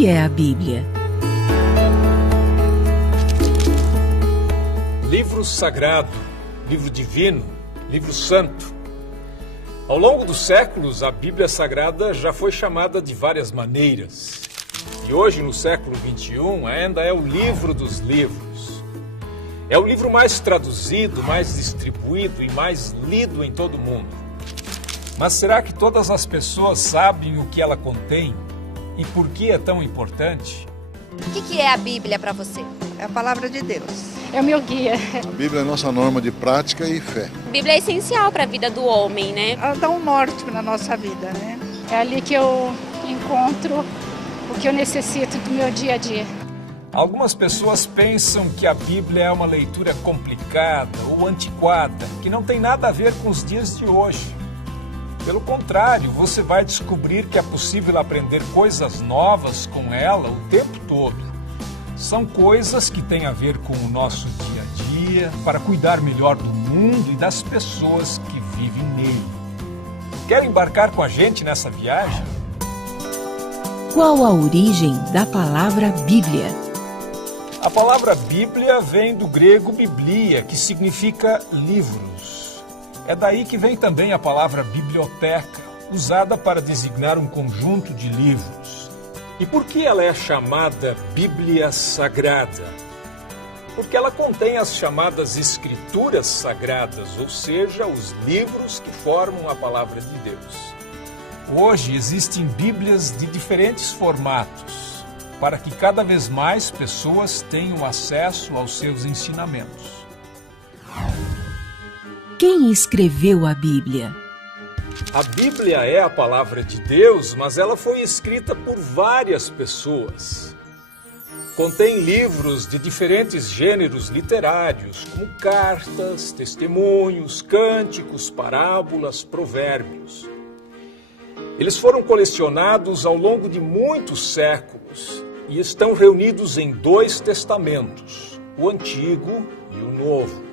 que é a Bíblia? Livro sagrado, livro divino, livro santo. Ao longo dos séculos, a Bíblia Sagrada já foi chamada de várias maneiras. E hoje, no século XXI, ainda é o livro dos livros. É o livro mais traduzido, mais distribuído e mais lido em todo o mundo. Mas será que todas as pessoas sabem o que ela contém e por que é tão importante? O que é a Bíblia para você? É a palavra de Deus. É o meu guia. A Bíblia é a nossa norma de prática e fé. A Bíblia é essencial para a vida do homem, né? Ela dá um norte na nossa vida, né? É ali que eu encontro o que eu necessito do meu dia a dia. Algumas pessoas pensam que a Bíblia é uma leitura complicada ou antiquada, que não tem nada a ver com os dias de hoje. Pelo contrário, você vai descobrir que é possível aprender coisas novas com ela o tempo todo. São coisas que têm a ver com o nosso dia a dia, para cuidar melhor do mundo e das pessoas que vivem nele. Quer embarcar com a gente nessa viagem? Qual a origem da palavra Bíblia? A palavra Bíblia vem do grego biblia, que significa livros. É daí que vem também a palavra biblioteca, usada para designar um conjunto de livros. E por que ela é chamada Bíblia Sagrada? Porque ela contém as chamadas Escrituras Sagradas, ou seja, os livros que formam a Palavra de Deus. Hoje existem Bíblias de diferentes formatos, para que cada vez mais pessoas tenham acesso aos seus ensinamentos. Quem escreveu a Bíblia? A Bíblia é a palavra de Deus, mas ela foi escrita por várias pessoas. Contém livros de diferentes gêneros literários, como cartas, testemunhos, cânticos, parábolas, provérbios. Eles foram colecionados ao longo de muitos séculos e estão reunidos em 2 testamentos, o Antigo e o Novo.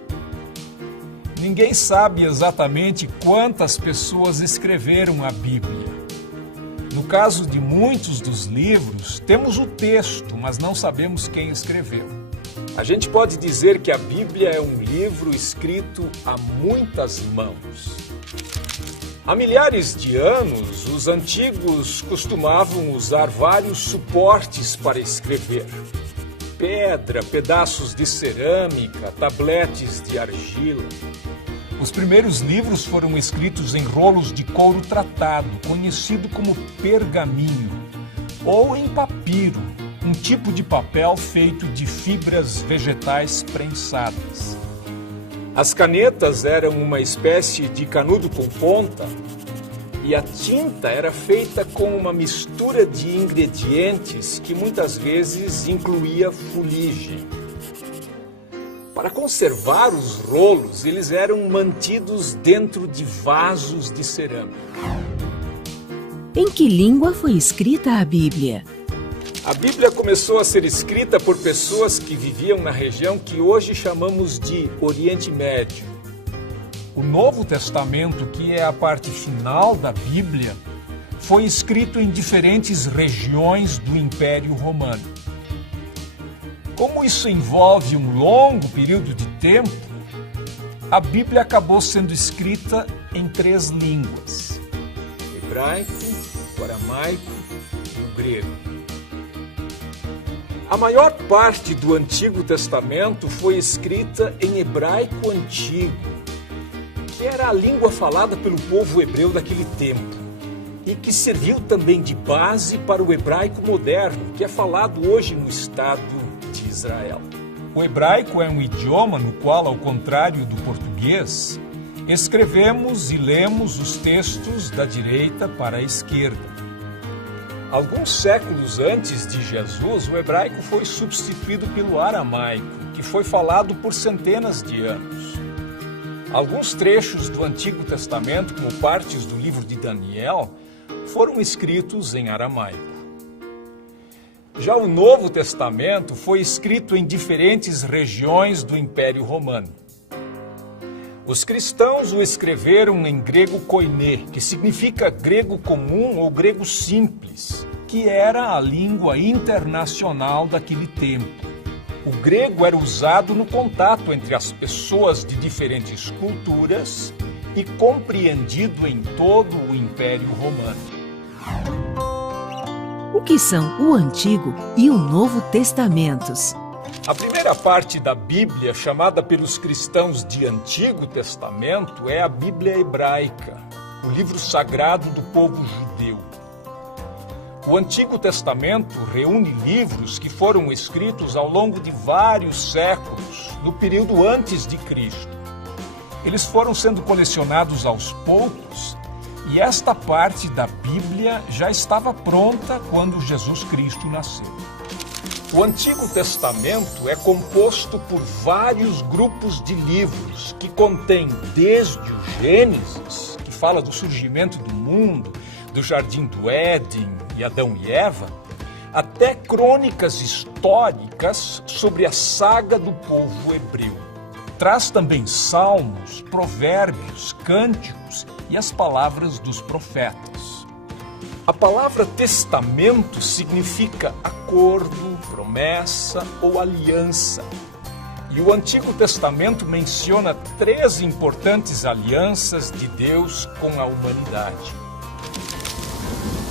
Ninguém sabe exatamente quantas pessoas escreveram a Bíblia. No caso de muitos dos livros, temos o texto, mas não sabemos quem escreveu. A gente pode dizer que a Bíblia é um livro escrito a muitas mãos. Há milhares de anos, os antigos costumavam usar vários suportes para escrever. Pedra, pedaços de cerâmica, tabletes de argila. Os primeiros livros foram escritos em rolos de couro tratado, conhecido como pergaminho, ou em papiro, um tipo de papel feito de fibras vegetais prensadas. As canetas eram uma espécie de canudo com ponta e a tinta era feita com uma mistura de ingredientes que muitas vezes incluía fuligem. Para conservar os rolos, eles eram mantidos dentro de vasos de cerâmica. Em que língua foi escrita a Bíblia? A Bíblia começou a ser escrita por pessoas que viviam na região que hoje chamamos de Oriente Médio. O Novo Testamento, que é a parte final da Bíblia, foi escrito em diferentes regiões do Império Romano. Como isso envolve um longo período de tempo, a Bíblia acabou sendo escrita em 3 línguas: hebraico, o aramaico e o grego. A maior parte do Antigo Testamento foi escrita em hebraico antigo, que era a língua falada pelo povo hebreu daquele tempo, e que serviu também de base para o hebraico moderno, que é falado hoje no Estado de Israel. O hebraico é um idioma no qual, ao contrário do português, escrevemos e lemos os textos da direita para a esquerda. Alguns séculos antes de Jesus, o hebraico foi substituído pelo aramaico, que foi falado por centenas de anos. Alguns trechos do Antigo Testamento, como partes do livro de Daniel, foram escritos em aramaico. Já o Novo Testamento foi escrito em diferentes regiões do Império Romano. Os cristãos o escreveram em grego koiné, que significa grego comum ou grego simples, que era a língua internacional daquele tempo. O grego era usado no contato entre as pessoas de diferentes culturas e compreendido em todo o Império Romano. O que são o Antigo e o Novo Testamentos? A primeira parte da Bíblia, chamada pelos cristãos de Antigo Testamento, é a Bíblia hebraica, o livro sagrado do povo judeu. O Antigo Testamento reúne livros que foram escritos ao longo de vários séculos, no período antes de Cristo. Eles foram sendo colecionados aos poucos e esta parte da Bíblia já estava pronta quando Jesus Cristo nasceu. O Antigo Testamento é composto por vários grupos de livros que contêm desde o Gênesis, que fala do surgimento do mundo, do Jardim do Éden e Adão e Eva, até crônicas históricas sobre a saga do povo hebreu. Traz também salmos, provérbios, cânticos e as palavras dos profetas. A palavra testamento significa acordo, promessa ou aliança. E o Antigo Testamento menciona 3 importantes alianças de Deus com a humanidade.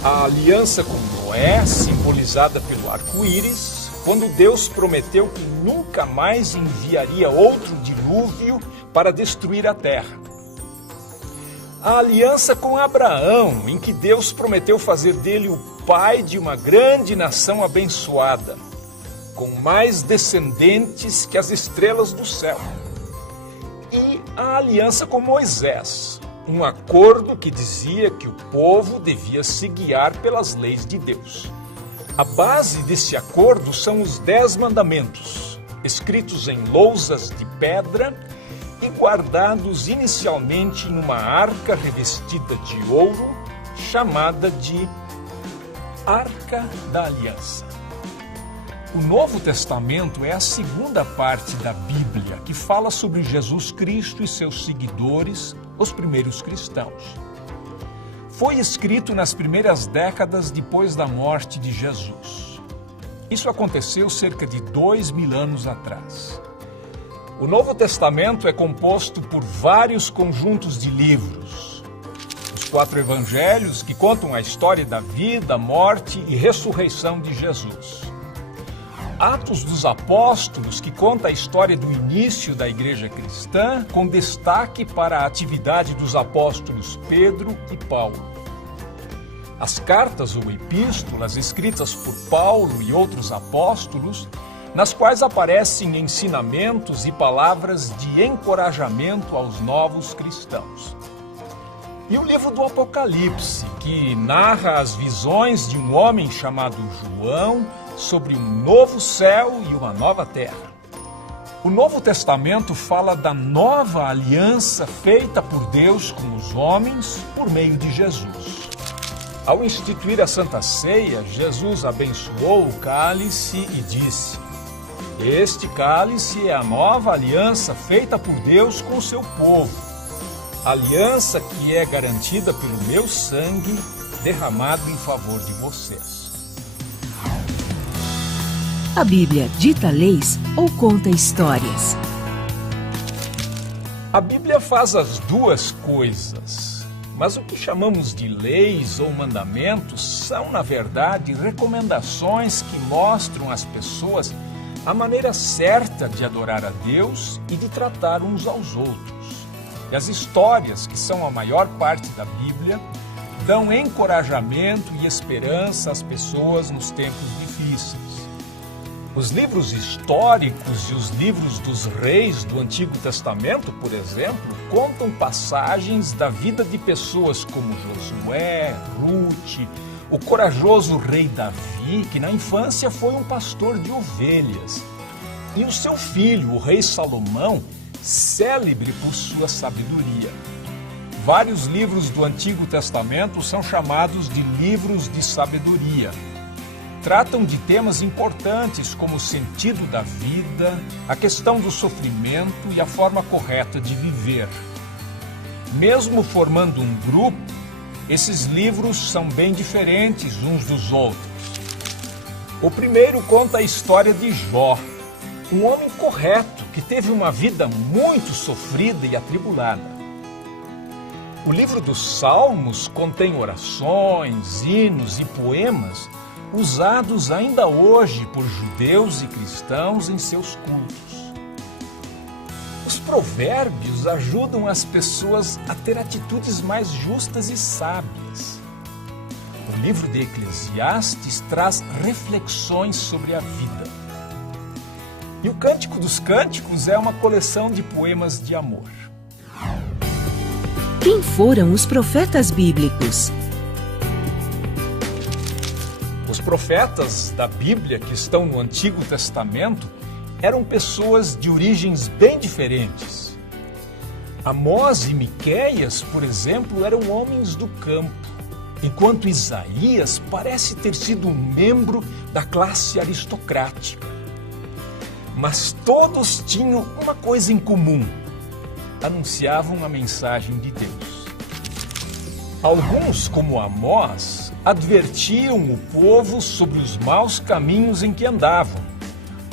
A aliança com Noé, simbolizada pelo arco-íris, quando Deus prometeu que nunca mais enviaria outro dilúvio para destruir a terra. A aliança com Abraão, em que Deus prometeu fazer dele o pai de uma grande nação abençoada, com mais descendentes que as estrelas do céu. E a aliança com Moisés, um acordo que dizia que o povo devia se guiar pelas leis de Deus. A base desse acordo são os 10 mandamentos, escritos em lousas de pedra e guardados inicialmente em uma arca revestida de ouro, chamada de Arca da Aliança. O Novo Testamento é a segunda parte da Bíblia, que fala sobre Jesus Cristo e seus seguidores, os primeiros cristãos. Foi escrito nas primeiras décadas depois da morte de Jesus. Isso aconteceu cerca de 2000 anos atrás. O Novo Testamento é composto por vários conjuntos de livros. Os 4 evangelhos, que contam a história da vida, morte e ressurreição de Jesus. Atos dos Apóstolos, que conta a história do início da igreja cristã, com destaque para a atividade dos apóstolos Pedro e Paulo. As cartas ou epístolas escritas por Paulo e outros apóstolos, nas quais aparecem ensinamentos e palavras de encorajamento aos novos cristãos. E o livro do Apocalipse, que narra as visões de um homem chamado João sobre um novo céu e uma nova terra. O Novo Testamento fala da nova aliança feita por Deus com os homens por meio de Jesus. Ao instituir a Santa Ceia, Jesus abençoou o cálice e disse: "Este cálice é a nova aliança feita por Deus com o seu povo, aliança que é garantida pelo meu sangue derramado em favor de vocês." A Bíblia dita leis ou conta histórias? A Bíblia faz as duas coisas, mas o que chamamos de leis ou mandamentos são, na verdade, recomendações que mostram às pessoas a maneira certa de adorar a Deus e de tratar uns aos outros. E as histórias, que são a maior parte da Bíblia, dão encorajamento e esperança às pessoas nos tempos difíceis. Os livros históricos e os livros dos reis do Antigo Testamento, por exemplo, contam passagens da vida de pessoas como Josué, Ruth, o corajoso rei Davi, que na infância foi um pastor de ovelhas, e o seu filho, o rei Salomão, célebre por sua sabedoria. Vários livros do Antigo Testamento são chamados de livros de sabedoria. Tratam de temas importantes como o sentido da vida, a questão do sofrimento e a forma correta de viver. Mesmo formando um grupo, esses livros são bem diferentes uns dos outros. O primeiro conta a história de Jó, um homem correto que teve uma vida muito sofrida e atribulada. O livro dos Salmos contém orações, hinos e poemas usados ainda hoje por judeus e cristãos em seus cultos. Os provérbios ajudam as pessoas a ter atitudes mais justas e sábias. O livro de Eclesiastes traz reflexões sobre a vida. E o Cântico dos Cânticos é uma coleção de poemas de amor. Quem foram os profetas bíblicos? Os profetas da Bíblia que estão no Antigo Testamento eram pessoas de origens bem diferentes. Amós e Miqueias, por exemplo, eram homens do campo, enquanto Isaías parece ter sido um membro da classe aristocrática. Mas todos tinham uma coisa em comum: anunciavam a mensagem de Deus. Alguns, como Amós, advertiam o povo sobre os maus caminhos em que andavam,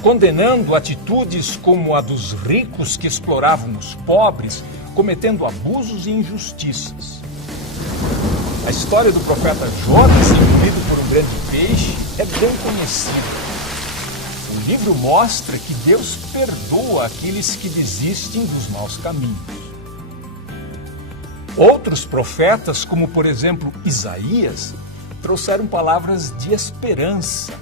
condenando atitudes como a dos ricos que exploravam os pobres, cometendo abusos e injustiças. A história do profeta Jonas, engolido por um grande peixe, é bem conhecida. O livro mostra que Deus perdoa aqueles que desistem dos maus caminhos. Outros profetas, como por exemplo Isaías, trouxeram palavras de esperança.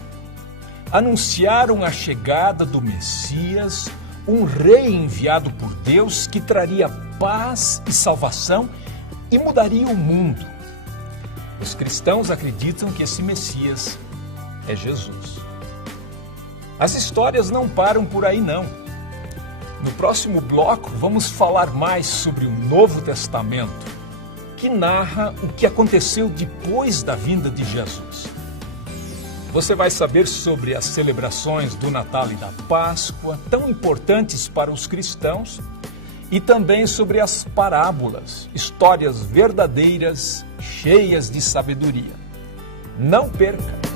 Anunciaram a chegada do Messias, um rei enviado por Deus que traria paz e salvação e mudaria o mundo. Os cristãos acreditam que esse Messias é Jesus. As histórias não param por aí, não. No próximo bloco, vamos falar mais sobre o Novo Testamento, que narra o que aconteceu depois da vinda de Jesus. Você vai saber sobre as celebrações do Natal e da Páscoa, tão importantes para os cristãos, e também sobre as parábolas, histórias verdadeiras, cheias de sabedoria. Não perca!